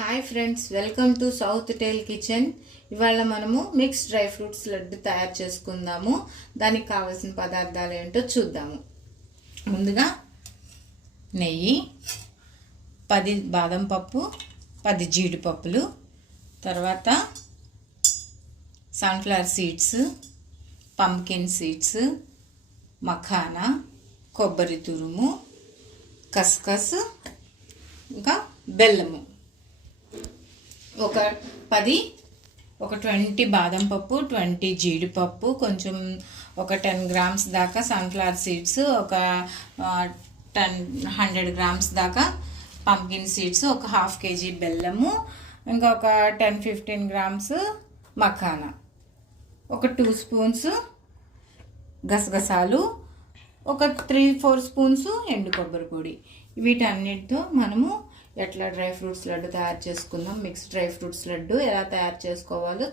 Hi friends, welcome to South Tale Kitchen. ఇవాళ మనము mix dry fruits laddu తయారు చేసుకుందాము. దానికి కావాల్సిన పదార్థాలు ఏంటో చూద్దాము. ముందుగా నెయ్యి, 10 బాదం పప్పు, 10 జీడిపప్పులు, తర్వాత sunflower seeds, pumpkin seeds, makhana, కొబ్బరి తురుము, కస్కస్, ఇంకా బెల్లము. ఒక 20 బాదం పప్పు, 20 జీడిపప్పు, కొంచెం ఒక 10 గ్రామ్స్ దాకా సన్ఫ్లవర్ సీడ్స్, ఒక 100 గ్రామ్స్ దాకా పంకిన్ సీడ్స్, ఒక ½ కేజీ బెల్లము, ఇంకా ఒక 10-15 గ్రామ్స్ మఖానా, ఒక 2 స్పూన్స్ గసగసాలు, ఒక 3-4 స్పూన్స్ ఎండు కొబ్బరి పొడి. వీటన్నిటితో మనము ఎట్లా డ్రై ఫ్రూట్స్ లడ్డు తయారు చేసుకుందాం. మిక్స్ డ్రై ఫ్రూట్స్ లడ్డు ఎలా తయారు చేసుకోవాలో